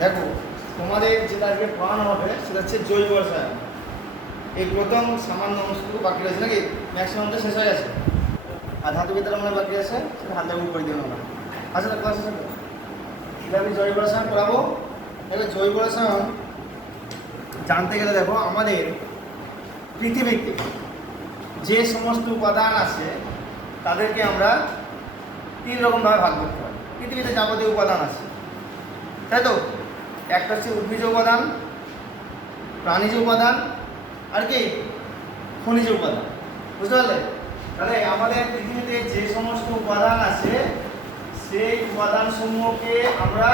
দেখো তোমাদের যেটা আজকে পড়ানো হবে সেটা হচ্ছে জৈব রসায়ন। এই প্রথম সামান্য অংশটুকু বাকি রয়েছে নাকি, ম্যাক্সিমামটা শেষ হয়ে গেছে, আর ধাতুবিদ্যার মানে বাকি আছে সেটা হালকা করে দিলাম আমরা। আচ্ছা ক্লাস আছে তো কীভাবে জৈব রসায়ন পড়াবো। এবার জৈব রসায়ন জানতে গেলে দেখো আমাদের পৃথিবীতে যে সমস্ত উপাদান আছে তাদেরকে আমরা 3 রকমভাবে ভাগ করতে পারি। পৃথিবীতে যাবতীয় উপাদান আছে, তাই তো। একটা হচ্ছে উদ্ভিজ উপাদান, প্রাণীজ উপাদান, আর কি খনিজ উপাদান। বুঝতে পারলে? তাহলে আমাদের পৃথিবীতে যে সমস্ত উপাদান আছে সেই উপাদান সমূহকে আমরা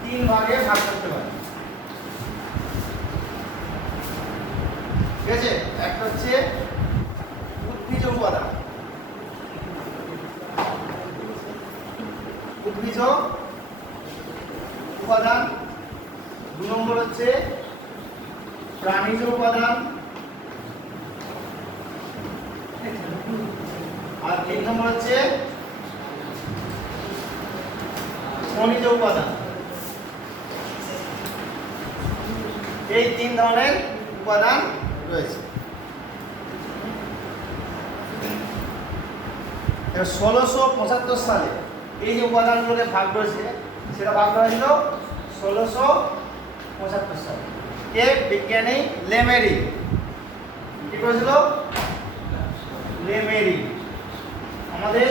3 ভাগে ভাগ করতে পারি। ঠিক আছে, একটা হচ্ছে উদ্ভিজ উপাদান, উদ্ভিজ উপাদান। 2 নম্বর হচ্ছে প্রাণীজ উপাদান, আর 3 নম্বর হচ্ছে খনিজ উপাদান। এই 3 ধরনের উপাদান রয়েছে। 1675 সালে এই যে উপাদানগুলোকে ভাগ করেছে সেটা ভাগ করা ছিল 1675 সালে। কে? বিজ্ঞানী লেমেরি। কি করেছিল? লেমেরি আমাদের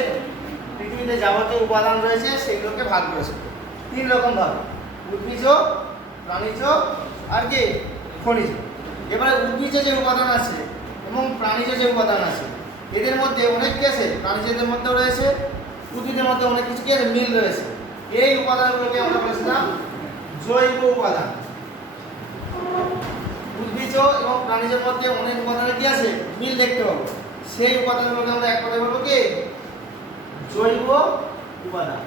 পৃথিবীতে যাবতীয় উপাদান রয়েছে সেগুলোকে ভাগ করেছিল 3 রকম ভাবে, উদ্ভিজ, প্রাণীজ, আর কি খনিজ। এবারে উদ্ভিজ যে উপাদান আছে এবং প্রাণীজ যে উপাদান আছে এদের মধ্যে অনেক কি আছে, প্রাণীজদের মধ্যেও রয়েছে, উদ্ভিদের মধ্যে অনেক কিছু কি আছে, মিল রয়েছে। এই উপাদানগুলোকে আমরা বলেছিলাম জৈব উপাদান। উদ্ভিজ এবং প্রাণীজের মধ্যে অনেক উপাদানের কি আছে, মিল দেখতে পাবো, সেই উপাদানগুলোকে আমরা এক কথায় বলবো কি, জৈব উপাদান।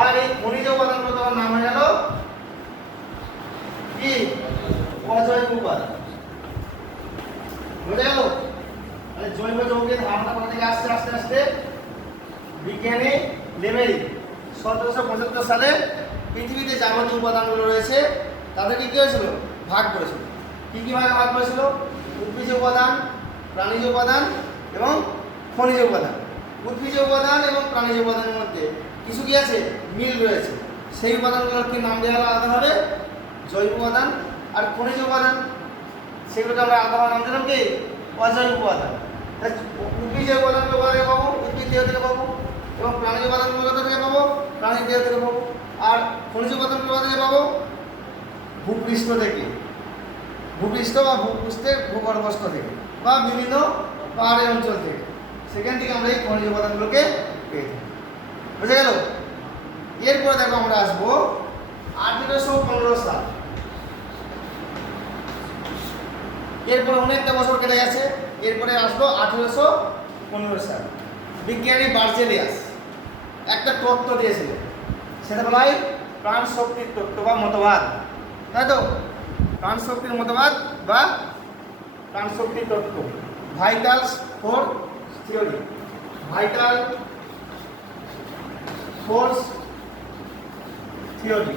আর এই খনিজ উপাদানগুলো তোমার নাম হয়ে গেল কি, অজৈব উপাদান। বুঝে গেল? মানে জৈব যৌগের ধারণা কোথা থেকে আসছে, আস্তে আস্তে বিজ্ঞানী লেমেরি 1775 সালে পৃথিবীতে যাবতীয় উপাদানগুলো রয়েছে তাদেরকে কি হয়েছিল, ভাগ করেছিল। কি কি ভাগে ভাগ করেছিল? উদ্ভিজ উপাদান, প্রাণীজ উপাদান এবং খনিজ উপাদান। উদ্ভিজ উপাদান এবং প্রাণীজ উপাদানের মধ্যে কিছু কি আছে, মিল রয়েছে, সেই উপাদানগুলোর কি নাম দেওয়া আলাদাভাবে জৈব উপাদান। আর খনিজ উপাদান সেগুলোকে আমরা আলাদাভাবে নাম দিলাম কি, অজৈব উপাদান। উদ্ভিজ উপাদানগুলো কোথা থেকে পাবো, উদ্ভিদ দেহ থেকে পাবো, এবং প্রাণীজ উপাদানগুলো কোথা থেকে পাবো, প্রাণী দেহ থেকে পাবো। আর খনিজ উপাদানগুলো কোথা থেকে পাবো, ভূপৃষ্ঠ থেকে, ভূপৃষ্ঠ বা ভূপৃষ্ঠের ভূগর্ভস্থ থেকে বা বিভিন্ন পাহাড়ি অঞ্চল থেকে, সেখান থেকে আমরা এই খনিজ উপাদানগুলোকে পেয়ে থাকি। বুঝে গেল? এরপরে দেখো আমরা আসবো 1815 সাল। এরপরে অনেকটা বছর কেটে গেছে, এরপরে আসলো 1815 সাল। বিজ্ঞানী বার্জেলিয়াস একটা তত্ত্ব দিয়েছিলেন, সেটা বলা হয় প্রাণ শক্তির তত্ত্ব বা মতবাদ, তাই তো। প্রাণ শক্তির মতবাদ বা প্রাণ শক্তির তত্ত্ব, vital force theory, vital force theory.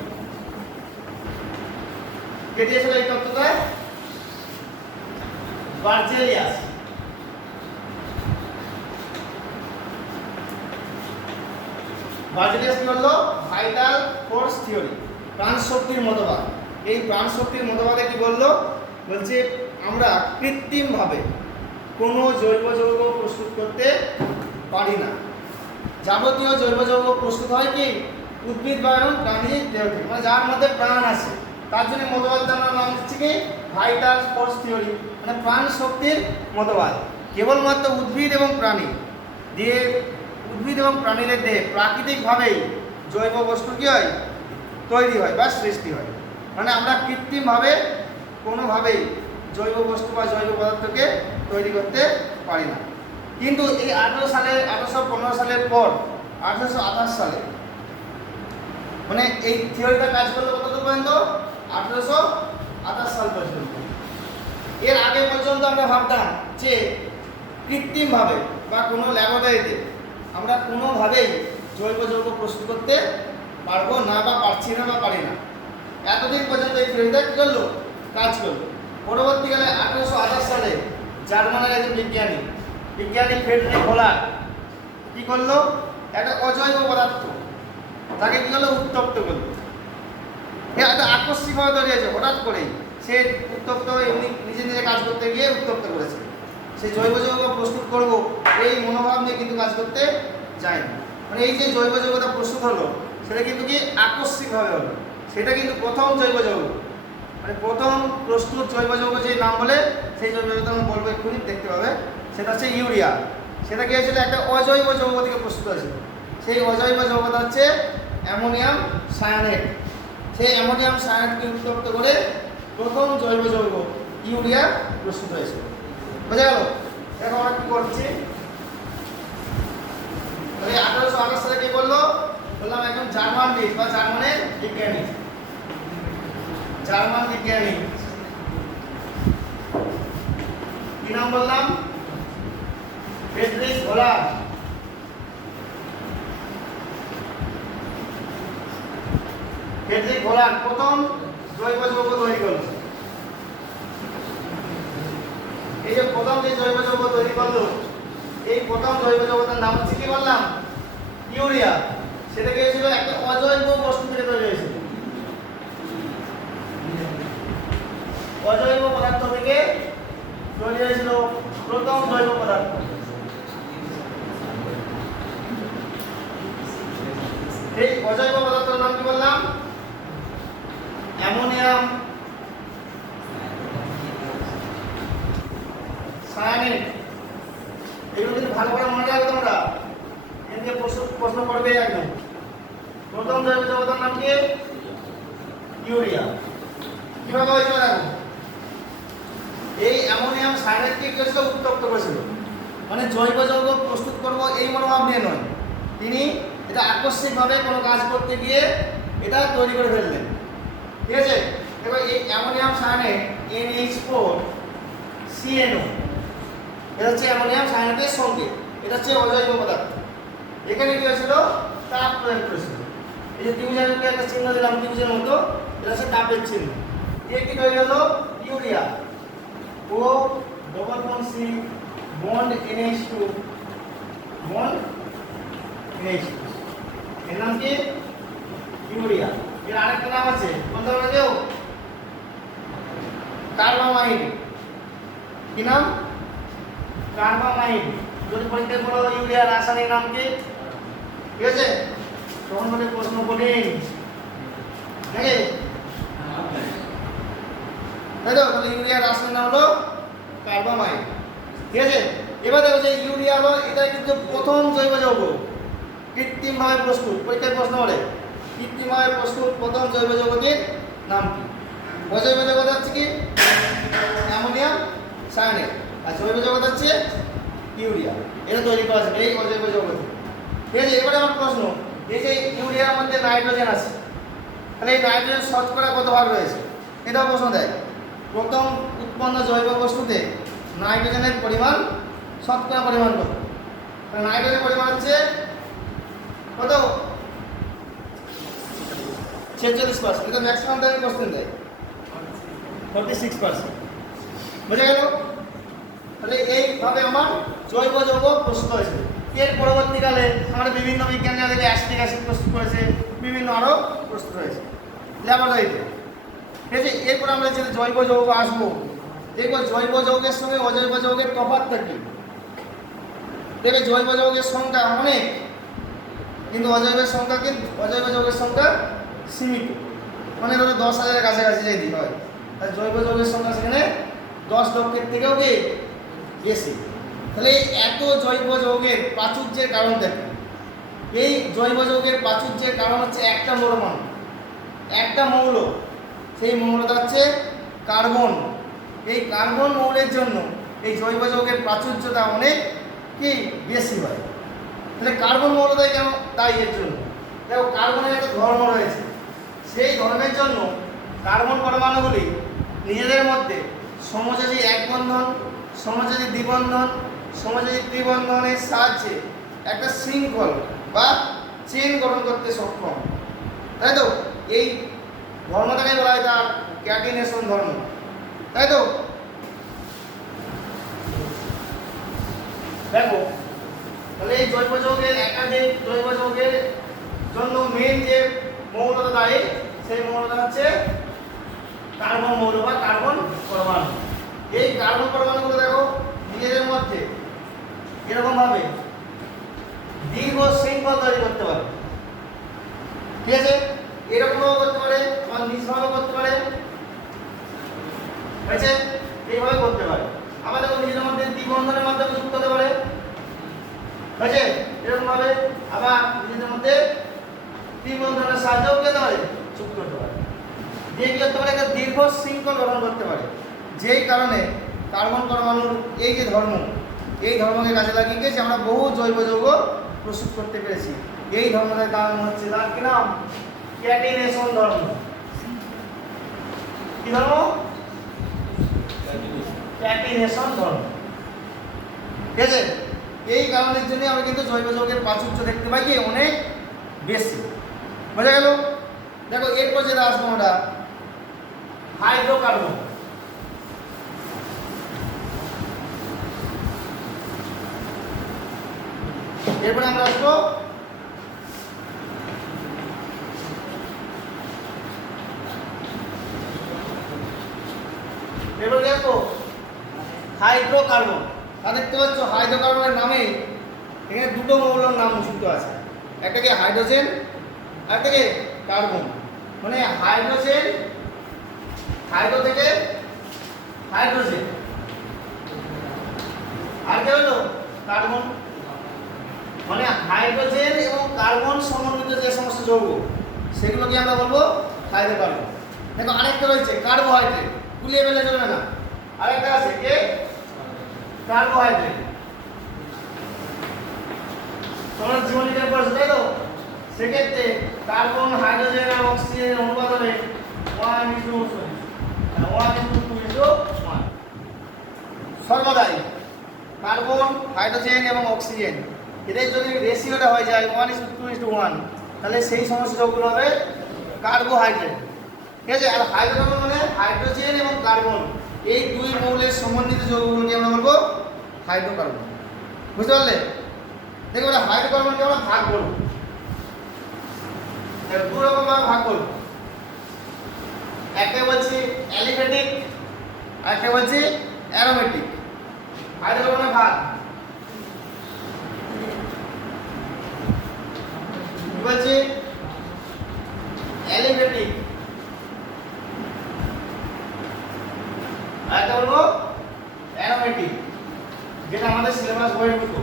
কে দিয়েছিল এই তত্ত্বটা? বার্জেলিয়াস। বার্জেলিয়াস কি বললো? ভাইটাল ফোর্স থিওরি, প্রাণ শক্তির মতবাদ। এই প্রাণ শক্তির মতবাদে কি বললো? বলছে আমরা কৃত্রিমভাবে কোনো জৈব যৌগ প্রস্তুত করতে পারি না। যাবতীয় জৈব যৌগ প্রস্তুত হয় কি, উদ্ভিদ বা এবং প্রাণীর দেহ থেকে, মানে যার মধ্যে প্রাণ আছে। তার জন্য মতবাদটা আমরা নাম দিচ্ছি কি, ভাইটাল ফোর্স থিওরি, মানে প্রাণ শক্তির মতবাদ। কেবলমাত্র উদ্ভিদ এবং প্রাণী দিয়ে, উদ্ভিদ এবং প্রাণীদের দেহে প্রাকৃতিকভাবেই জৈব বস্তু কি হয়, তৈরি হয় বা সৃষ্টি হয়। মানে আমরা কৃত্রিমভাবে কোনোভাবেই জৈব বস্তু বা জৈব পদার্থকে তৈরি করতে পারি না। কিন্তু এই 1815 সালের পর 1828 সালে মানে এই থিওরিটা কাজ করলো কত পর্যন্ত, 1828 সাল পর্যন্ত। এর আগে পর্যন্ত আমরা ভাবতাম যে কৃত্রিমভাবে বা কোনো ল্যাবরেটরিতে আমরা কোনোভাবেই জৈব যৌগ প্রস্তুত করতে পারবো না বা পারছি না বা পারি না। এতদিন পর্যন্ত এই থিওরিটা কি করলো, কাজ করলো। পরবর্তীকালে 1828 সালে জার্মানের একজন বিজ্ঞানী ফ্রেডরিক হোলার কি করলো, একটা অজৈব পদার্থ তাকে কি করলো, উত্তপ্ত করলো। একটা আকস্মিকভাবে তৈরি হয়েছে, হঠাৎ করেই সে উত্তপ্ত এমনি নিজে কাজ করতে গিয়ে উত্তপ্ত করেছে। সে জৈব যৌগ প্রস্তুত করব এই মনোভাব নিয়ে কিন্তু কাজ করতে যায়নি। মানে এই যে জৈব যৌগটা প্রস্তুত হলো সেটা কিন্তু কি আকস্মিকভাবে হলো। সেটা কিন্তু প্রথম জৈব যৌগ, মানে প্রথম প্রস্তুত জৈব যৌগ যে নাম বলে সেই জৈব যৌগটা আমি বলবো এক্ষুনি, দেখতে পাবে। সেটা হচ্ছে ইউরিয়া। সেটা কি হয়েছিল, একটা অজৈব যৌগ থেকে প্রস্তুত হয়েছিল। সেই অজৈব যৌগটা হচ্ছে অ্যামোনিয়াম সায়ানেট। সেই অ্যামোনিয়াম সায়ানেটকে উত্তপ্ত করে প্রথম জৈব যৌগ ইউরিয়া প্রস্তুত হয়েছিল। বোঝা গেল? এখন আমরা কি করছি, 1828 সালে কি বললো, বললাম একজন জার্মান বা জার্মানের বিজ্ঞানী, কি নাম বললাম, ফ্রেডরিক হোলার। প্রথম জৈব যৌগ তৈরি করলো। এই যে প্রথম যে জৈব যৌগ তৈরি করলো, এই প্রথম জৈব যৌগটার নাম হচ্ছে কি বললাম, ইউরিয়া। সেটা কি ছিল, একটা অজৈব বস্তু থেকে তৈরি হয়েছিল। অজৈব পদার্থ থেকে তৈরি হয়েছিল প্রথম জৈব পদার্থ। এই অজৈব পদার্থের নাম কি বললাম, অ্যামোনিয়াম সায়ানেট। এগুলো যদি ভালো করে মনে রাখো তোমরা, এদিকে প্রশ্ন করবে একদম। প্রথম জৈব যৌগের নাম কি, ইউরিয়া। কিভাবে হয়েছিল দেখো, এই অ্যামোনিয়াম সায়ানেটকে করেছিল, উত্তপ্ত করেছিল। মানে জৈব যৌগ প্রস্তুত করব এই মনোভাব নিয়ে নয়, তিনি এটা আকস্মিকভাবে কোনো কাজ করতে গিয়ে এটা তৈরি করে ফেললেন। ঠিক আছে? এবার এই অ্যামোনিয়াম সায়ানেট NH4 CNO, এটা হচ্ছে অ্যামোনিয়াম সায়ানেটের সংকেত। এটা হচ্ছে অজৈব পদার্থ। এখানে কি হয়েছিল, তাপ প্রয়োগ করেছিল। এই যে ত্রিভুজের একটা চিহ্ন দিলাম, ত্রিভুজের মতো, এটা হচ্ছে তাপের চিহ্ন। এর কি তৈরি হলো, ইউরিয়া। ও double bond C bond NH2 bond NH2, এর নাম কি, ইউরিয়া। এর আরেকটা নাম আছে, বলতে পারবে কেউ, কার্বামাইড। কি নাম, কার্বামাইড। যদি পরীক্ষায় পড়ো ইউরিয়া রাসায়নিক নাম কি, ঠিক আছে? তখন বলে প্রশ্ন কঠিন, নাকি? তাই তো, তাহলে ইউরিয়া রাসায়নিক নাম হলো কার্বামাইড। ঠিক আছে? এবার দেখো যে ইউরিয়া হলো, এটা কিন্তু প্রথম জৈব যৌগ, কৃত্রিমভাবে প্রস্তুত। পরীক্ষায় প্রশ্ন বলে কৃত্রিমভাবে প্রস্তুত প্রথম জৈব যৌগটির নাম কি? অজৈব যৌগটা হচ্ছে কি, অ্যামোনিয়াম সায়ানেট। আর জৈব যৌগটা হচ্ছে ইউরিয়া। এটা তৈরি করা আছে এই অজৈব যৌগ। ঠিক আছে? এবারে আমার প্রশ্ন, এই যে ইউরিয়ার মধ্যে নাইট্রোজেন আছে, তাহলে এই নাইট্রোজেন শতকরা কত ভাগ রয়েছে, এটাও প্রশ্ন দেয়। প্রথম উৎপন্ন জৈব বস্তুতে নাইট্রোজেনের পরিমাণ, শতকরা পরিমাণ কত? নাইট্রোজেনের পরিমাণ হচ্ছে কত, 46%। এটা ম্যাক্সিমাম টাইম কোশ্চেন দেয় 46%। বুঝা গেল? তাহলে এইভাবে আমার জৈব যৌগ প্রস্তুত হয়েছে। এর পরবর্তীকালে আমরা বিভিন্ন বিজ্ঞানীরা দেখে অ্যাসিটিক অ্যাসিড প্রস্তুত করেছে, বিভিন্ন আরও প্রস্তুত হয়েছে ল্যাবরেটরিতে। ঠিক আছে? এরপর আমরা যে জৈব যৌগ আসবো, দেখবো জৈব যৌগের সঙ্গে অজৈব যৌগের তফাৎটা কি। দেখবে জৈব যৌগের সংখ্যা অনেক, কিন্তু অজৈব যৌগের সংখ্যা সীমিত। মানে ধরো 10,000-এর কাছাকাছি যদি হয়, তাহলে জৈব যৌগের সংখ্যা সেখানে 10 লক্ষের থেকেও কি বেশি। তাহলে এত জৈব যৌগের প্রাচুর্যের কারণটা কি? এই জৈব যৌগের প্রাচুর্যের কারণ হচ্ছে একটা পরমাণু, একটা মৌল। সেই মৌলটা হচ্ছে কার্বন। এই কার্বন মৌলের জন্য এই জৈব যৌগের প্রাচুর্যটা অনেক কি বেশি হয়। তাহলে কার্বন মৌলটাই কেন তাই, এর জন্য দেখো কার্বনের একটা ধর্ম রয়েছে। সেই ধর্মের জন্য কার্বন পরমাণুগুলি নিজেদের মধ্যে সমযোজী এক বন্ধন, সমযোজী দ্বিবন্ধন, সমযোজী ত্রিবন্ধনের সাহায্যে একটা শৃঙ্খল বা চেন গঠন করতে সক্ষম, তাই তো? এই ধর্মটাকে বলা হয় তার ক্যাটিনেশন ধর্ম, তাই তো? দেখো তাহলে এই জৈব যৌগের একাধিক জৈব যৌগের জন্য মেন যে মৌলটা দায়ী সেই মৌলটা হচ্ছে কার্বন মৌল বা কার্বন পরমাণু। এই কার্বন পরমাণুগুলো দেখো নিজেদের মধ্যে এরকম ভাবে দীর্ঘ শৃঙ্খল তৈরি করতে পারে, ঠিক আছে? এরকমও করতে পারে, আবার নিচভাবে করতে পারে, হয়েছে? এইভাবে করতে পারে। আবার দেখো নিজেদের মধ্যে দ্বিবন্ধনের মাধ্যমে যুক্ত হতে পারে, হয়েছে? এরকম ভাবে আবার নিজেদের মধ্যে দ্বিবন্ধনের সাহায্যেও পেতে পারে, যুক্ত হতে পারে, দিয়ে কি করতে পারে? একটা দীর্ঘ শৃঙ্খল গঠন করতে পারে, যেই কারণে কার্বন পরমাণুর এই যে ধর্ম, এই ধর্মকে কাজে লাগিয়ে গেছে আমরা বহু জৈব যৌগ প্রস্তুত করতে পেরেছি। এই ধর্মটার কারণ হচ্ছে তার কি নাম? ক্যাটিনেশন ধর্ম। কি ধর্ম? ক্যাটিনেশন ধর্ম, ঠিক আছে? এই কারণের জন্য আমরা কিন্তু জৈব যৌগের প্রাচুর্য দেখতে পাই অনেক বেশি। বোঝা গেল? দেখো এরপর যেটা আসবো আমরা হাইড্রোকার্বন। এরপরে আমরা আসবো এরপরে দেখো হাইড্রোকার্বন। আর দেখতে পাচ্ছ হাইড্রোকার্বনের নামে এখানে দুটো মৌলের নাম যুক্ত আছে, একটাকে হাইড্রোজেন আর একটাকে কার্বন। মানে হাইড্রোজেন, হাইড্রো থেকে হাইড্রোজেন, আর কি হলো? কার্বন। মানে হাইড্রোজেন এবং কার্বন সমন্বিত যে সমস্ত যৌগ সেগুলোকে আমরা বলবো হাইড্রোকার্বন। দেখো আরেকটা রয়েছে কার্বোহাইড্রেট, গুলিয়ে ফেলে চলবে না। আরেকটা আছে কে? কার্বোহাইড্রেট। তোমরা জীবনীদের পড়ছো তাই তো? সেক্ষেত্রে কার্বন, হাইড্রোজেন আর অক্সিজেনের অনুপাত হবে 1:1 সর্বদাই কার্বন, হাইড্রোজেন এবং অক্সিজেন এদের যদি রেশিওটা হয়ে যায় 1:2:1 তাহলে সেই সমস্ত যৌগগুলো হবে কার্বোহাইড্রেট, ঠিক আছে? আর হাইড্রোকার্বন মানে হাইড্রোজেন এবং কার্বন এই দুই মৌলের সমন্বিত যৌগগুলোকে আমরা বলবো হাইড্রোকার্বন। বুঝতে পারলে? দেখো আমরা হাইড্রোকার্বনকে আমরা ভাগ করব, দু রকম ভাবে ভাগ করব। একটা বলছি অ্যালিফ্যাটিক আর একটা বলছি অ্যারোমেটিক। হাইড্রোকার্বনের ভাগ বলছি অ্যালিফ্যাটিক আর একটা বলবো অ্যারোমেটিক, যেটা আমাদের সিলেবাস বহির্ভূত,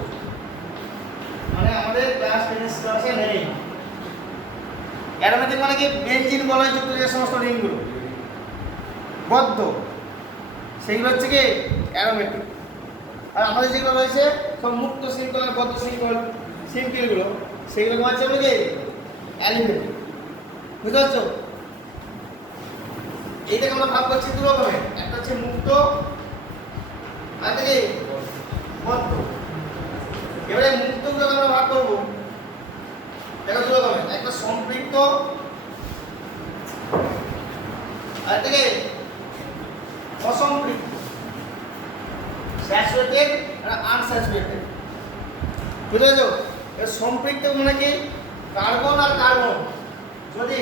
মানে আমাদের ক্লাস 10 সিলেবাসে নেই। অ্যারোমেটিক মানে কি? বেনজিন বলয় যুক্ত যে সমস্ত রিংগুলো বদ্ধ সেইগুলো হচ্ছে কি অ্যারোমেটিক। আর আমাদের যেগুলো রয়েছে সব মুক্ত শৃঙ্খল আর বদ্ধ শৃঙ্খল শৃঙ্খলগুলো সেইগুলো হচ্ছে কি অ্যালিফ্যাটিক। বুঝতে পারছো? এইটাকে আমরা ভাগ করছি দু রকমের, একটা হচ্ছে মুক্ত আর একটা কি বদ্ধ। এবারে মুক্তগুলোকে আমরা ভাগ করবো দেখো দু রকমের, একটা সম্পৃক্ত আর একটা কি অসম্পৃক্ত, স্যাচুরেটেড আর আনস্যাচুরেটেড। বুঝতে পারছো? এর সম্পৃক্ত মানে কি? কার্বন আর কার্বন যদি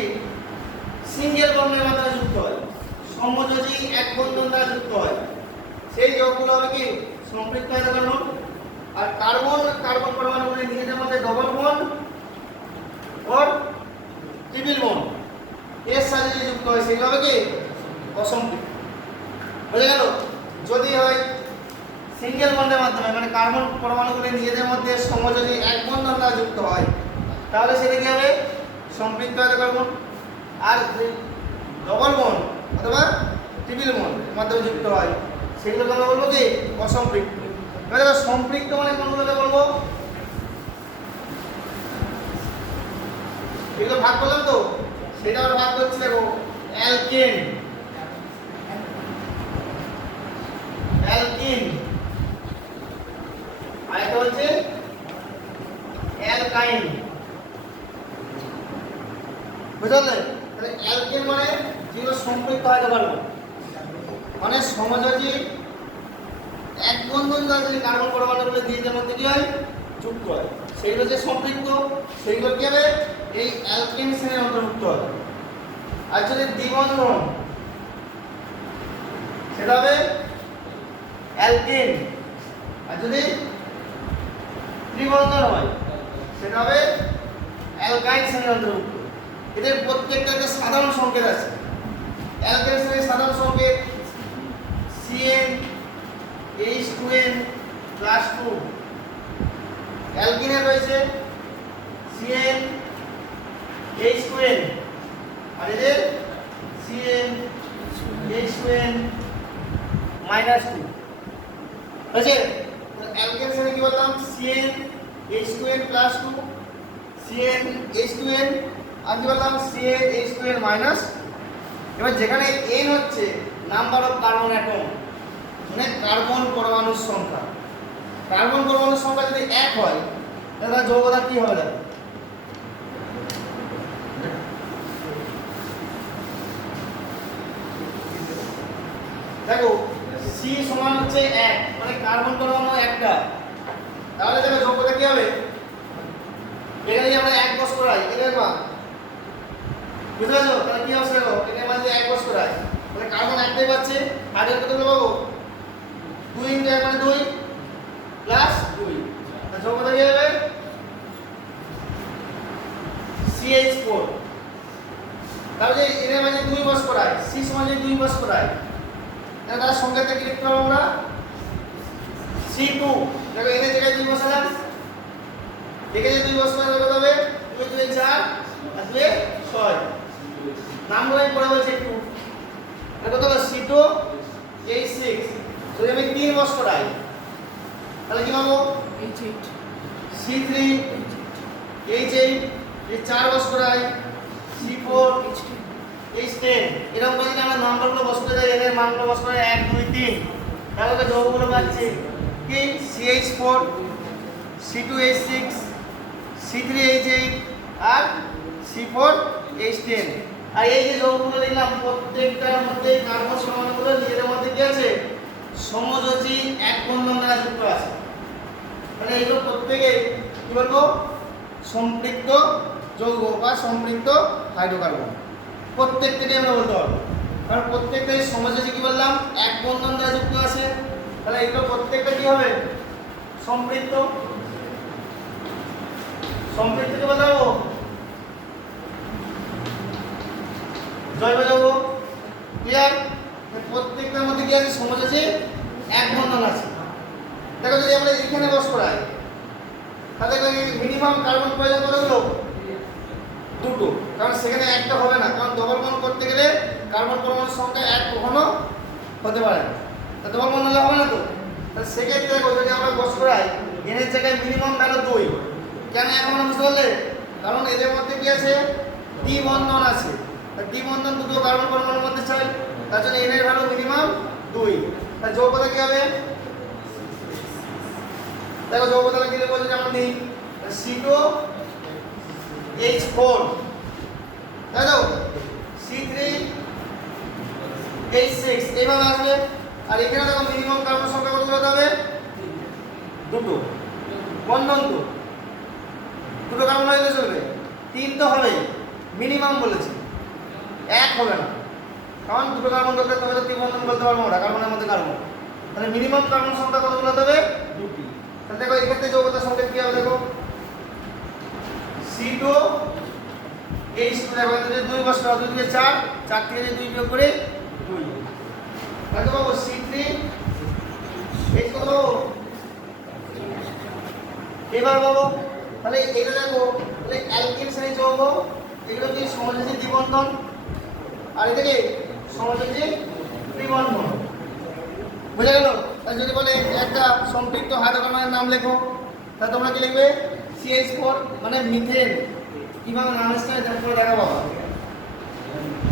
সিঙ্গেল বন্ডের মাধ্যমে যুক্ত হয়, সমযোজী এক বন্ধন দ্বারা যুক্ত হয়, সেই যৌগগুলো হবে কি সম্পৃক্ত হাইড্রোকার্বন। আর কার্বন কার্বন পরমাণুগুলি নিজেদের মধ্যে ডবল বন্ড और ট্রিপল বন্ড এর সাথে যদি যুক্ত হয় সেগুলো হবে কি অসম্পৃক্ত। বুঝে গেল? যদি হয় সিঙ্গেল বন্ডের মাধ্যমে মানে কার্বন পরমাণুগুলি নিজেদের মধ্যে সমযোজী এক বন্ধন দ্বারা যুক্ত হয় তাহলে সেটা কি হবে সম্পৃক্ত হাইড্রোকার্বন। আর ডবল বন্ড অথবা ট্রিপল বন্ড মাধ্যমে যুক্ত হয় সেগুলোকে আমরা বলবো কি অসম্পৃক্ত। এবারে সম্পৃক্ত মানে কোনগুলোকে বলবো? এগুলো ভাগ করলাম তো, সেটা আমরা ভাগ করছি দেখো অ্যালকেন, অ্যালকিন আর এটা হচ্ছে অ্যালকাইন। বুঝলে? তাহলে অ্যালকেন মানে যেগুলো সম্পৃক্ত হাইড্রোকার্বন, মানে সমযোজী এক বন্ধন দ্বারা যদি কার্বন পরমাণুগুলো দ্বিতীয় মধ্যে কি হয় যুক্ত হয়, সেইগুলো যে সম্পৃক্ত সেইগুলো কি হবে এই অ্যালকেন শ্রেণীর অন্তর্ভুক্ত হবে। আর যদি দ্বিবন্ধন সেটা হবে অ্যালকেন, আর যদি ত্রিবন্ধন হয় সেটা হবে অ্যালকাইন শ্রেণীর অন্তর্ভুক্ত। এদের প্রত্যেকটা একটা সাধারণ সংকেত আছে। অ্যালকেন শ্রেণীর সাধারণ সংকেত CN H2N +2, অ্যালকিনে রয়েছে CN H2N, আর এদের CN H2N -2 আছে। অ্যালকেন শ্রেণী কি বললাম CN H2N +2, CN H2N, আর কি বললাম CN H2N-। এবার যেখানে N হচ্ছে নাম্বার অফ কার্বন অ্যাটম, মানে কার্বন পরমাণুর সংখ্যা। কার্বন পরমাণুর সংখ্যা যদি 1 হয় তাহলে যৌগটা কি হবে দেখো, দেখো C সমান হচ্ছে 1, মানে কার্বন পরমাণু একটা, তাহলে দেখো যৌগটা কি হবে, এখানে যদি আমরা 1 বস করাই এর মান, বুঝতে পারছো? তাহলে কি হবে দেখো, এর মান যদি 1 বস করাই তাহলে কার্বন একটাই পাচ্ছে, হাইড্রোজেন কতগুলো পাবো 2 × 1 মানে 2 প্লাস 2, তাহলে যৌগটা কি হবে CH4। তাহলে এর মান যদি 2 বস করাই, C সমান যদি 2 বস করাই তাহলে তার সংখ্যাটা কি লিখতে পারবো আমরা C2। দেখো এর জায়গায় 2 বসালাম, এখানে 2 বস করালে কত হবে 2 × 2 4 আর 2 6, নামগুলো আমি পরে বলছি একটু। এটা কত হলো C2 H6, যদি আমি 3 বস করাই তাহলে কি পাবো C3 H8, এই 4 বস করাই C4 H10। এরকম করে যদি আমরা নাম্বারগুলো বস করে যাই, এর মানগুলো বস করে 1 2 3, তাহলে যৌগগুলো পাচ্ছি কি CH4 C2H6 C3H8 আর C4H10। আর এই যে যৌগগুলো লিখলাম প্রত্যেকটার মধ্যে কার্বন পরমাণুগুলো নিজেদের মধ্যে কি আছে সমযোজী এক বন্ধন দ্বারা যুক্ত আছে, মানে এইগুলো প্রত্যেকে কি বলবো সম্পৃক্ত যৌগ বা সম্পৃক্ত হাইড্রোকার্বন, প্রত্যেকটাকে আমরা বলতে পারবো, কারণ প্রত্যেকটাই সমযোজী কি বললাম এক বন্ধন দ্বারা যুক্ত আছে। তাহলে এগুলো প্রত্যেকটা কি হবে সম্পৃক্ত, সম্পৃক্তকে বলতে পারবো জৈব যৌগ। ক্লিয়ার? প্রত্যেকটার মধ্যে কি আছে সমযোজী এক বন্ধন আছে। দেখো যদি আমরা এখানে বস করাই তাহলে মিনিমাম কার্বন প্রয়োজন কতগুলো 2, কারণ সেখানে একটা হবে না, কারণ ডবল বন্ড করতে গেলে কার্বন পরমাণুর সংখ্যা 1 কখনো হতে পারে না, তা ডবল বন্ড হলে হবে না তো। তাহলে সেক্ষেত্রে দেখো যদি আমরা বস করাই n এর জায়গায় মিনিমাম ভ্যালু 2, কেন এখন বুঝতে পারলে, কারণ এদের মধ্যে কি আছে দ্বিবন্ধন আছে, দ্বিবন্ধন দুটো কার্বন পরমাণুর মধ্যে চাই, তার জন্য n এর ভ্যালু মিনিমাম 2। তাহলে যৌগটা কি হবে দেখো, যৌগটা কি লিখবো যদি আমরা নিই C2H4, তাই তো C3H6 এইভাবে আসবে। আর এখানে দেখো মিনিমাম কার্বন সংখ্যা কত হতে হবে 2, বন্ধন তো 2 কার্বন হলে চলবে, 3 তো হবেই, মিনিমাম বলেছি 1 হবে না, কারণ 2 কার্বন দরকার, তবে তো ত্রিবন্ধন বলতে পারবো না কার্বনের মধ্যে কার্বন। তাহলে মিনিমাম কার্বন সংখ্যা কতগুলো হতে হবে 2টি। তাহলে দেখো এই ক্ষেত্রে যৌগতার সংকেত কি হবে দেখো C2H2, দেখো যদি 2 বস করা 2 থেকে 4, 4 থেকে 2 বিয়োগ করে 2, তাহলে পাবো C3H কত পাবো এবার পাবো। তাহলে এটা দেখো তাহলে অ্যালকিন শ্রেণীর যৌগ, এগুলো কি সমযোজী দ্বিবন্ধন, আর এদিকে সমযোজী ত্রিবন্ধন, বুঝা গেল? তাহলে যদি বলে একটা সম্পৃক্ত হাইড্রোকার্বনের নাম লেখো, তাহলে তোমরা কি লিখবে CH4 মানে মিথেন, কিভাবে নাম আসছে এটা পুরো দেখা পাবো।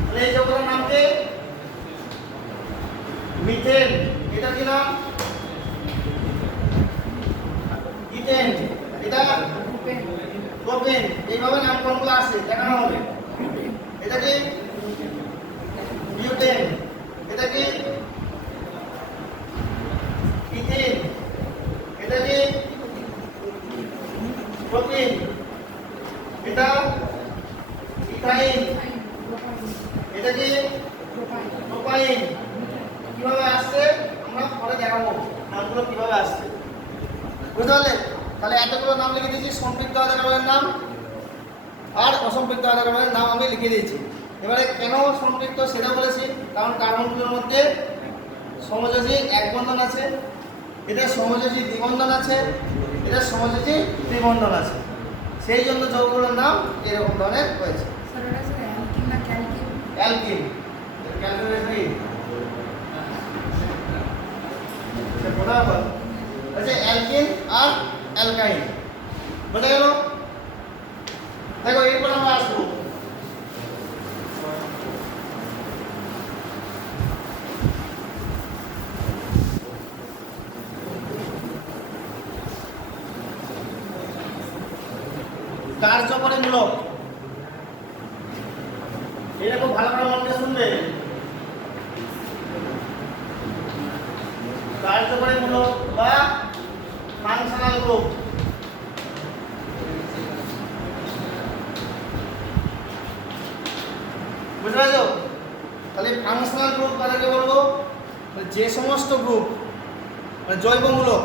তাহলে এই যৌগটার নাম কি মিথেন, এটা কি নাম ইথেন, এটা প্রোপেন, এইভাবে নামকরণগুলো আসে দেখানো হবে। এটা ইথাইন, এটা কি প্রোপাইন। কিভাবে আসছে আমরা পরে দেখাবো নামগুলো কিভাবে আসছে, বুঝতে পারলে? তাহলে এতগুলো নাম লিখে দিয়েছি, সম্পৃক্ত হাইড্রোকার্বনের নাম আর অসম্পৃক্ত হাইড্রোকার্বনের নাম আমি লিখে দিয়েছি। এবারে কেন সম্পৃক্ত সেটা বলেছি, কারণ কার্বনগুলোর মধ্যে সমযোজী এক বন্ধন আছে, এটা সমযোজী দ্বিবন্ধন আছে, এটা সমযোজী ত্রিবন্ধন আছে, সেই জন্য যৌগগুলোর নাম এরকম ধরনের হয়েছে। অ্যালকিন, অ্যালকিন আর অ্যালকাইন, বোঝা গেল? দেখো এরপর আমরা আসবো কার্যকরী মূলক। এটা খুব ভালো করে মনে শুনবে। কার্যকরী মূলক বা ফাংশনাল গ্রুপ। বুঝতে পারছো? তাহলে ফাংশনাল গ্রুপ কাদেরকে বলবো? যে সমস্ত গ্রুপ মানে জৈব মূলক,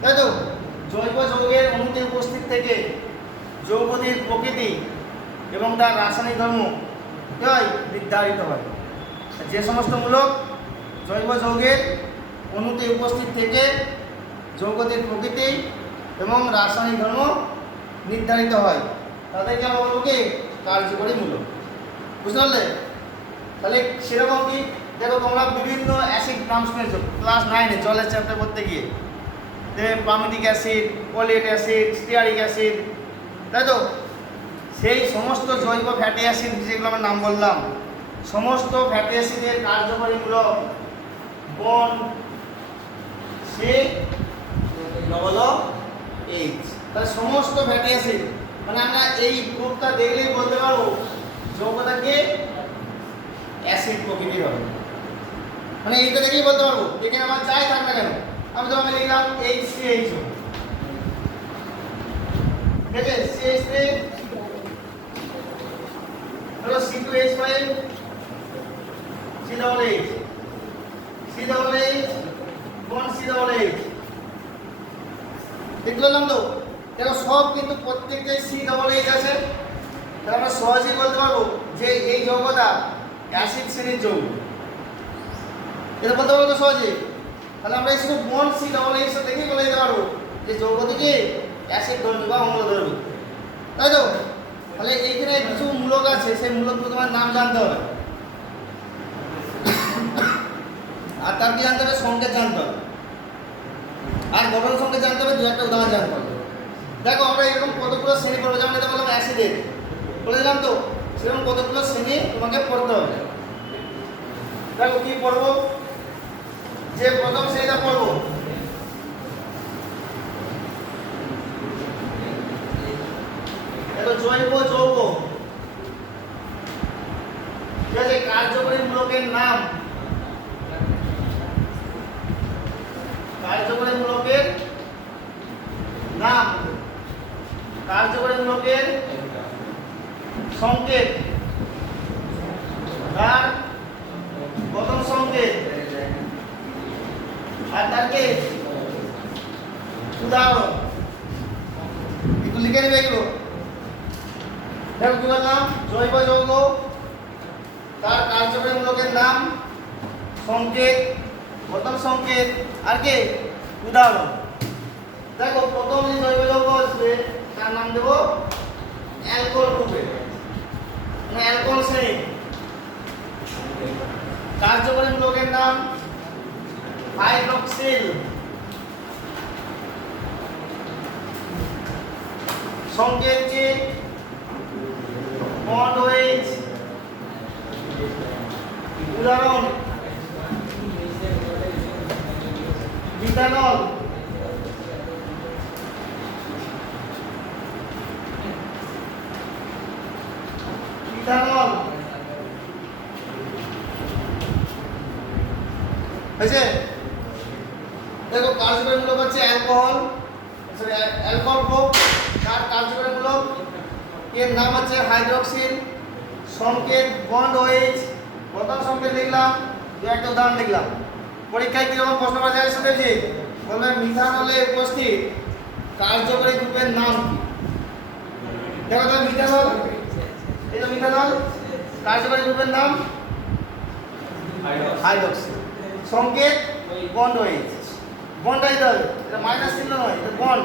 তাই তো, জৈব যৌগের অণুতে উপস্থিত থেকে যৌগটির প্রকৃতি এবং তার রাসায়নিক ধর্ম নির্ধারিত হয়। যে সমস্ত মূলক জৈব যৌগের অণুতে উপস্থিত থেকে যৌগটির প্রকৃতি এবং রাসায়নিক ধর্ম নির্ধারিত হয় তাদেরকে আমরা বলবো কি কার্যকরী মূলক। বুঝতে পারলে? তাহলে সেরকম কি দেখো, তোমরা বিভিন্ন অ্যাসিড নাম শুনেছো ক্লাস 9-এ জলের চ্যাপ্টার করতে গিয়ে, palmitic acid, folic acid, stearic acid, তাই তো? সেই সমস্ত জৈব ফ্যাটি অ্যাসিড যেগুলো আমরা নাম বললাম, সমস্ত ফ্যাটি অ্যাসিডের কার্যকরী মূলক বন সে ডবল এইচ। তাহলে সমস্ত ফ্যাটি অ্যাসিড মানে আমরা এই গ্রুপটা দেখলেই বলতে পারবো যৌগটাকে অ্যাসিড প্রকৃতির হবে, মানে এইটা দেখেই বলতে পারবো। যেখানে আমার চাই থাক না কেন, আমি তোমাকে লিখলাম HCH, ঠিক আছে, CH3 হলো C2H5 COOH, COOH bond COOH, দেখতে পেলাম তো? দেখো সব কিন্তু প্রত্যেকটাই COOH আছে। তাহলে আমরা সহজেই বলতে পারবো যে এই যৌগটা অ্যাসিড শ্রেণীর যৌগ, এটা বলতে পারবো তো সহজেই। তাহলে আমরা শুধু বন্ড COOH দেখেই বলে দিতে পারবো যে যৌগটি কি অ্যাসিড ধর্মী বা অম্ল ধর্মী, তাই তো? তাহলে এইখানে কিছু মূলক আছে, সেই মূলকগুলো তোমার নাম জানতে হবে, আর তার কি জানতে হবে? সংকেত জানতে হবে, আর গঠন সংকেত জানতে হবে, দু একটা উদাহরণ জানতে হবে। দেখো আমরা এরকম কতগুলো শ্রেণী পড়বো, যেমন এটা বললাম অ্যাসিডের, বলে দিলাম তো, সেরকম কতগুলো শ্রেণী তোমাকে পড়তে হবে। দেখো কি পড়বো, যে প্রথম শ্রেণীটা পড়বো জৈব যৌগ, ঠিক আছে, কার্যকরী মূলকের নাম, কার্যকরী মূলকের নাম, কার্যকরী মূলকের সংকেত, তার গঠন সংকেত, আর তাকে উদাহরণ। একটু লিখে নেবে এগুলো। দেখো কি বললাম, জৈব যৌগ, তার কার্যকরী মূলকের নাম, সংকেত, গঠন সংকেত, আর কে উদাহরণ। দেখো প্রথম যে জৈব যৌগ আসবে তার নাম দেব অ্যালকোহল গ্রুপে, মানে অ্যালকোহল শ্রেণী। কার্যকরী মূলকের নাম হাইড্রক্সিল, সংকেত কি বন্ড OH, উদাহরণ ইথানল, ইথানল, হয়েছে? দেখো কার্যকরী মূলক হচ্ছে অ্যালকোহল, অ্যালকোহল গ্রুপ, তার কার্যকরী মূলক এর নাম হচ্ছে হাইড্রোক্সিল সংকেত বন্ড ওএইচ প্রথম সংকেত লিখলাম দু একটা উদাহরণ লিখলাম পরীক্ষায় কিরকম প্রশ্ন করা যায় সেটা যে বলবেন মিথানলে উপস্থিত কার্যকরী গ্রুপের নাম কি দেখো তো মিথানল এই যে মিথানল কার্যকরী গ্রুপের নাম হাইড্রোক্সিল সংকেত বন্ড ওএইচ বন্ড দিতে হবে এটা মাইনাস চিহ্ন নয় এটা বন্ড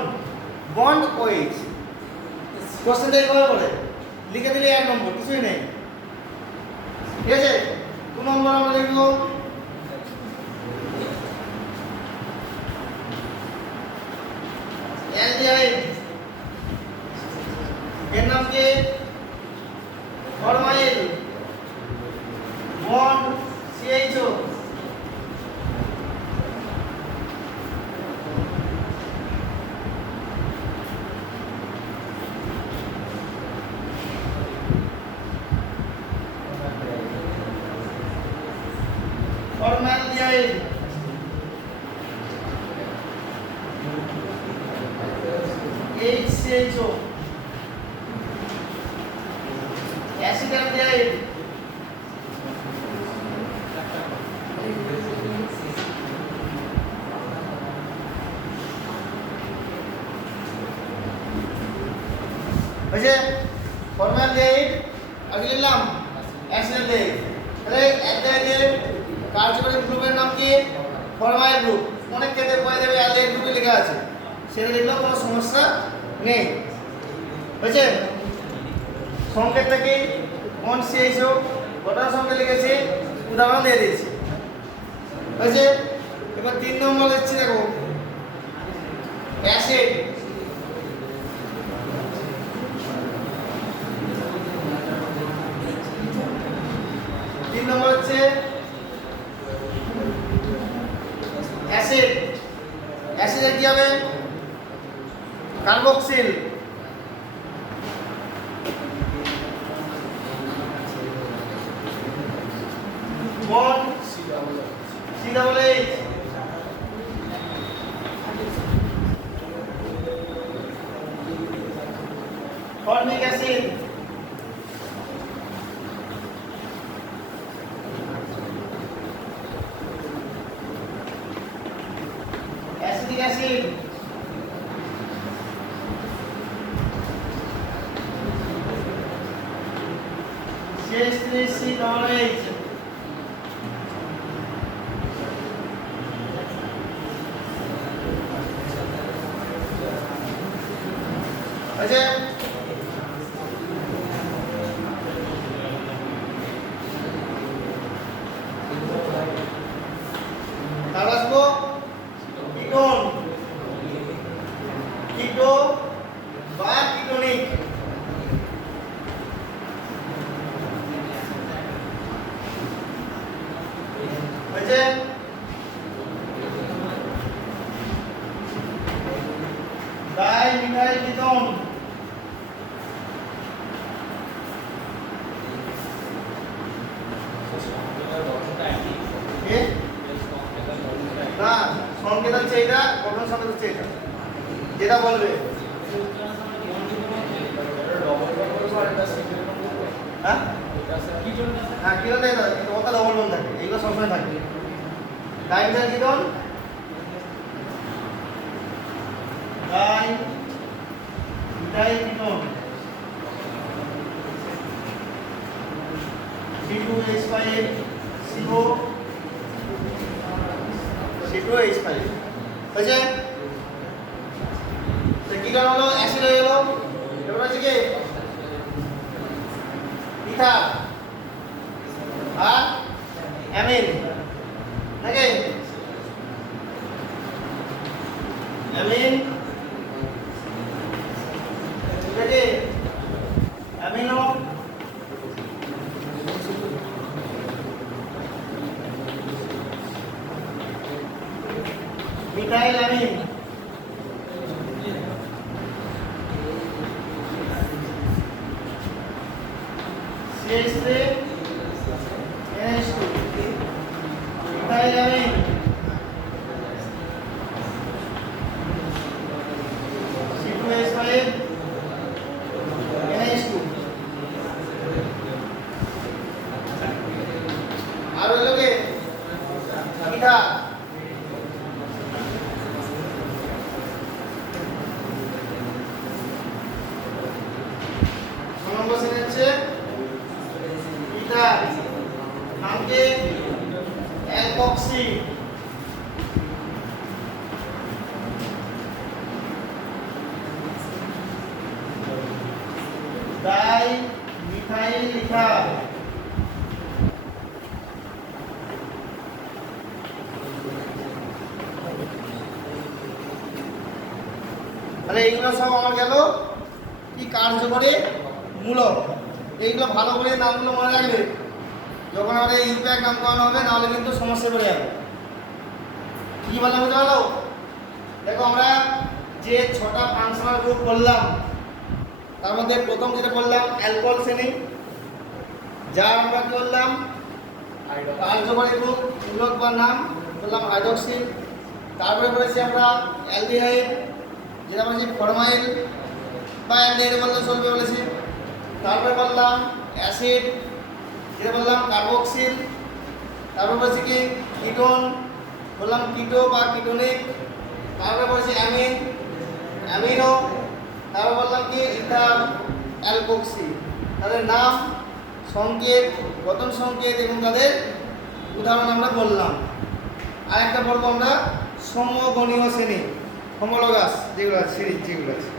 বন্ড ওএইচ কোশ্চেনটা এইভাবে বলে লিখে দিলে 1 নম্বর কিছুই নেই ঠিক আছে 2 নম্বর আমরা লিখব অ্যালডিহাইড এর নাম কি ফরমাইল bond CHO formaldehyde HCHO acetaldehyde formaldehyde আগে লিখলাম acetaldehyde তাহলে অ্যালডিহাইডের কার্যকরী গ্রুপের নাম কি ফরমাইল গ্রুপ অনেক ক্ষেত্রে বলে দেবে অ্যালডিহাইড গ্রুপে লেখা আছে সেটা লিখলেও কোনো সমস্যা নেই বুঝছে সংকেতটা কি বন্ড CHO গোটা সংকেত লিখেছি উদাহরণ দিয়ে দিয়েছি বুঝছে এবার 3 নম্বর লিখছি দেখো অ্যাসিড নম্বর হচ্ছে অ্যাসিড অ্যাসিডের কি হবে carboxyl bond COOH formic acid acid CH3COOH আচ্ছা তারপর আসবো কিটোন কিটো বা কিটোনিক হয়েছে ডাইমিথাইল কিটোন না সংকেত হচ্ছে এটা গঠন সংকেত হচ্ছে এটা যেটা বলবে হ্যাঁ হ্যাঁ কিটোন দেয় কিন্তু ওটা ডবল বন্ড থাকে এইগুলো সবসময় থাকবে dimethyl ketone dimethyl ketone C2H5 CO C2H5 হয়েছে তো কি কারণ হলো অ্যাসিড হয়ে গেল এবার হচ্ছে কি ইথার আর অ্যামিন নাকি অ্যামিন ঠিক আছে amino methyl amine CH3 NH2 methyl amine C2H5 NH2 ইথা। নম্বর শ্রেণী হচ্ছে ইথা, নামকে অ্যালকক্সি। Die methyl ether. তাহলে এইগুলো সব আমার গেল কি কার্যকরী মূলক। এইগুলো ভালো করে নামগুলো মনে রাখবে, যখন আমাদের ইউপ্যাক নাম করানো হবে নাহলে কিন্তু সমস্যা পড়ে যাবে। কি বললাম বুঝতে পারলো? দেখো আমরা যে 6টা ফাংশনাল গ্রুপ করলাম তার মধ্যে প্রথম যেটা বললাম অ্যালকোহল শ্রেণী, যা আমরা কি বললাম কার্যকরী গ্রুপ মূলক বা নাম বললাম হাইড্রোক্সিল। তারপরে বলেছি আমরা অ্যালডিহাইড, যেটা বলেছি ফরমাইল বা অ্যালডিহাইড বললে চলবে বলেছি। তারপরে বললাম অ্যাসিড, যেটা বললাম কার্বক্সিল। তারপরে বলেছি কি কিটোন, বললাম কিটো বা কিটোনিক। তারপরে বলেছি অ্যামিন, অ্যামিনো। তারপর বললাম কি ইথার, অ্যালকক্সি। তাদের নাম, সংকেত, গঠন সংকেত এবং তাদের উদাহরণ আমরা বললাম। আরেকটা বলবো আমরা সমগণীয় শ্রেণী, হোমোলোগাস যেগুলো আছে সিরিজ যেগুলো আছে।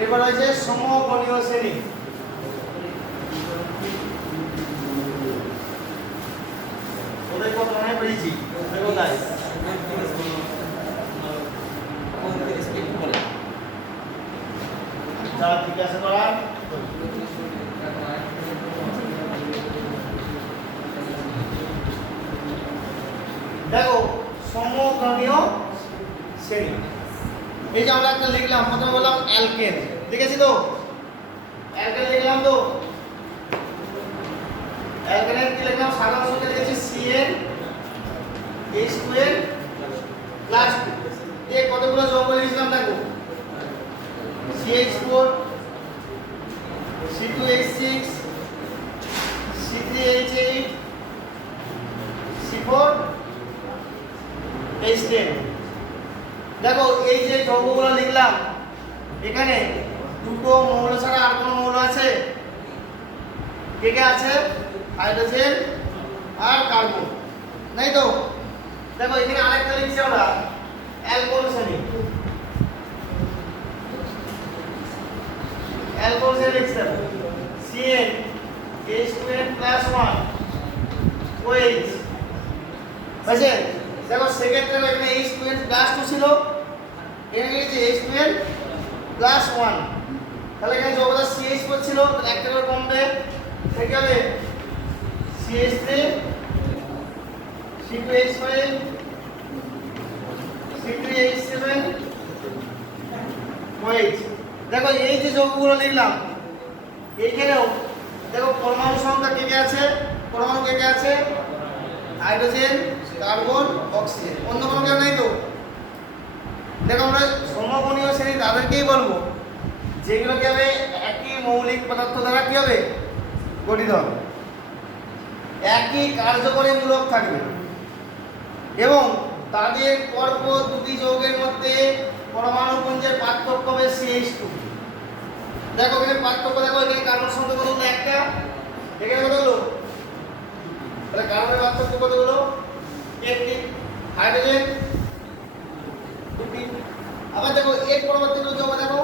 এরপর রয়েছে সমগণীয় শ্রেণী। ওদের কত মনে পড়েছি দেখো তাই যা ঠিক আছে করার। দেখো সমগণীয় শ্রেণী, এই যে আমরা একটা লিখলাম, প্রথমে বললাম অ্যালকেন, লিখেছি তো অ্যালকেন লিখলাম তো। অ্যালকেনের কি লিখলাম? সাধারণ সূত্রে লিখেছি CN H2N + 2। এই কতগুলো যৌগ লিখলাম দেখো, CH4 C2H6 C3H8 C4H10। দেখো এই যে যৌগগুলো লিখলাম, এখানে দুটো মৌল ছাড়া আর কোনো মৌল আছে? কে কে আছে? হাইড্রোজেন আর কার্বন, নাই তো? দেখো এখানে আরেকটা লিখছি আমরা অ্যালকোহল শ্রেণী। অ্যালকোহল শ্রেণী লিখছি CN H2N + 1 OH আছে। দেখো সেক্ষেত্রে এখানে H2N + 2 ছিল, এখানে লিখেছি H2N + 1। তাহলে এখানে যৌগটা CH4 ছিল, তাহলে একটা করে কমবে, সে কি হবে CH3 C2H5 C3H7 OH। দেখো এই যে যৌগগুলো লিখলাম, এইখানেও দেখো পরমাণু সংখ্যা কে কে আছে? পরমাণু কে কে আছে? হাইড্রোজেন, কার্বন, অক্সিজেন, অন্য কোনো কেউ নেই তো? দেখো আমরা সমগণীয় শ্রেণী তাদেরকেই বলবো যেগুলো কি হবে একই মৌলিক পদার্থ দ্বারা কি হবে গঠিত হবে, একই কার্যকরী মূলক থাকবে এবং তাদের পরপর দুটি যৌগের মধ্যে পরমাণু পুঞ্জের পার্থক্য হবে CH2। দেখো এখানে পার্থক্য দেখো, এখানে কার্বন সংখ্যা কত হলো? একটা, এখানে কত হলো? তাহলে কার্বনের পার্থক্য কত হলো? একটি। হাইড্রোজেন দুটি। আবার দেখো এর পরবর্তী যৌগ দেখো,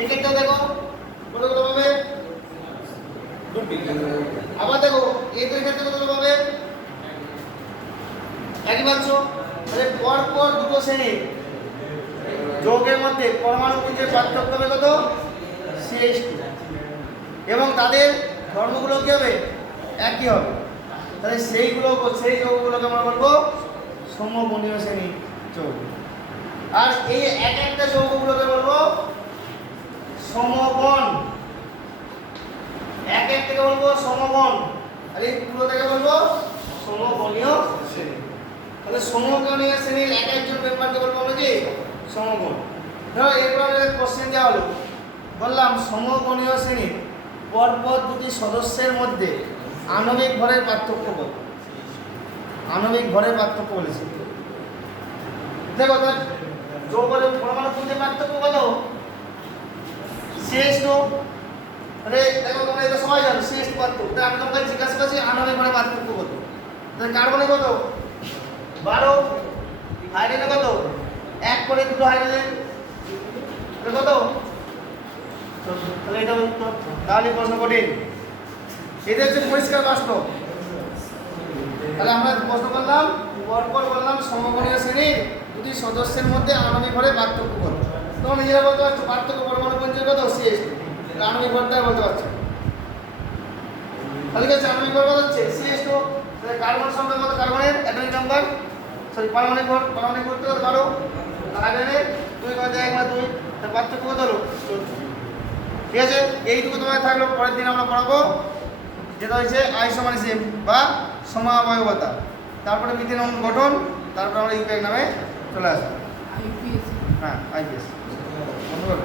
এক্ষেত্রে দেখো কতগুলো পাবে? দুটি। আবার দেখো এদের ক্ষেত্রে কতগুলো পাবে? একই পাচ্ছ। তাহলে পরপর দুটো শ্রেণী যৌগের মধ্যে পরমাণু পুঞ্জের পার্থক্য হবে কত? CH2 এবং তাদের ধর্মগুলো কি হবে? একই হবে। তাহলে সেই যৌগগুলোকে আমরা বলবো সমগণীয় শ্রেণী যৌগ। আর এই এক একটা যৌগগুলোকে বলবো সমগণ। এক এক থেকে বলবো সমগণ, আর এই পুরোটাকে বলবো সমগণীয় শ্রেণী। তাহলে সমগণীয় শ্রেণীর এক একজন মেম্বারকে বলবো আমরা কি সমগণ। ধরো এরপর আমাদের কোশ্চেন দেওয়া হলো, বললাম সমগণীয় শ্রেণীর পরপর দুটি সদস্যের মধ্যে আণবিক ভরের পার্থক্য কত? আণবিক ভরের পার্থক্য বলেছে। দেখো তার যৌগের পরমাণুর মধ্যে পার্থক্য কত? CH2 আরে দেখো তোমরা এটা সবাই জানো CH2 পার্থক্য। তাই আমি তোমাকে জিজ্ঞাসা করছি আণবিক ভরের পার্থক্য কত? তাহলে কার্বনে কত? 12। হাইড্রোজেনে কত? 1 করে দুটো হাইড্রোজেন এটা কত? তাহলে এটা উত্তর। তাহলে প্রশ্ন কঠিন। এটা হচ্ছে পরিষ্কার বাস্তব। তাহলে আমরা প্রশ্ন করলাম পরপর বললাম সমকোণীয় শ্রেণীর দুটি সদস্যের মধ্যে আণবিক ভরের পার্থক্য কত? তোমরা নিজেরা বলতে পারছো পার্থক্য পরমাণু পঞ্চের কত? CH2। তাহলে আণবিক ভরটা বলতে পারছো। তাহলে কি হচ্ছে আণবিক ভর কত হচ্ছে? CH2। তাহলে কার্বন সংখ্যা কত? কার্বনের অ্যাটমিক নাম্বার সরি পারমাণবিক ভর তো 12। হাইড্রোজেনের 2 কত 1 বা 2। তার পার্থক্য কত হলো? 14। ঠিক আছে, এইটুকু তোমার থাকলো। পরের দিন আমরা পড়াবো যেটা হচ্ছে আইসোমারিজম বা সমাবয়বতা, তারপরে মিথেন অণুর গঠন, তারপরে আমরা ইউপিএক নামে চলে আসবো। হ্যাঁ আইপিএস বন্ধ করো।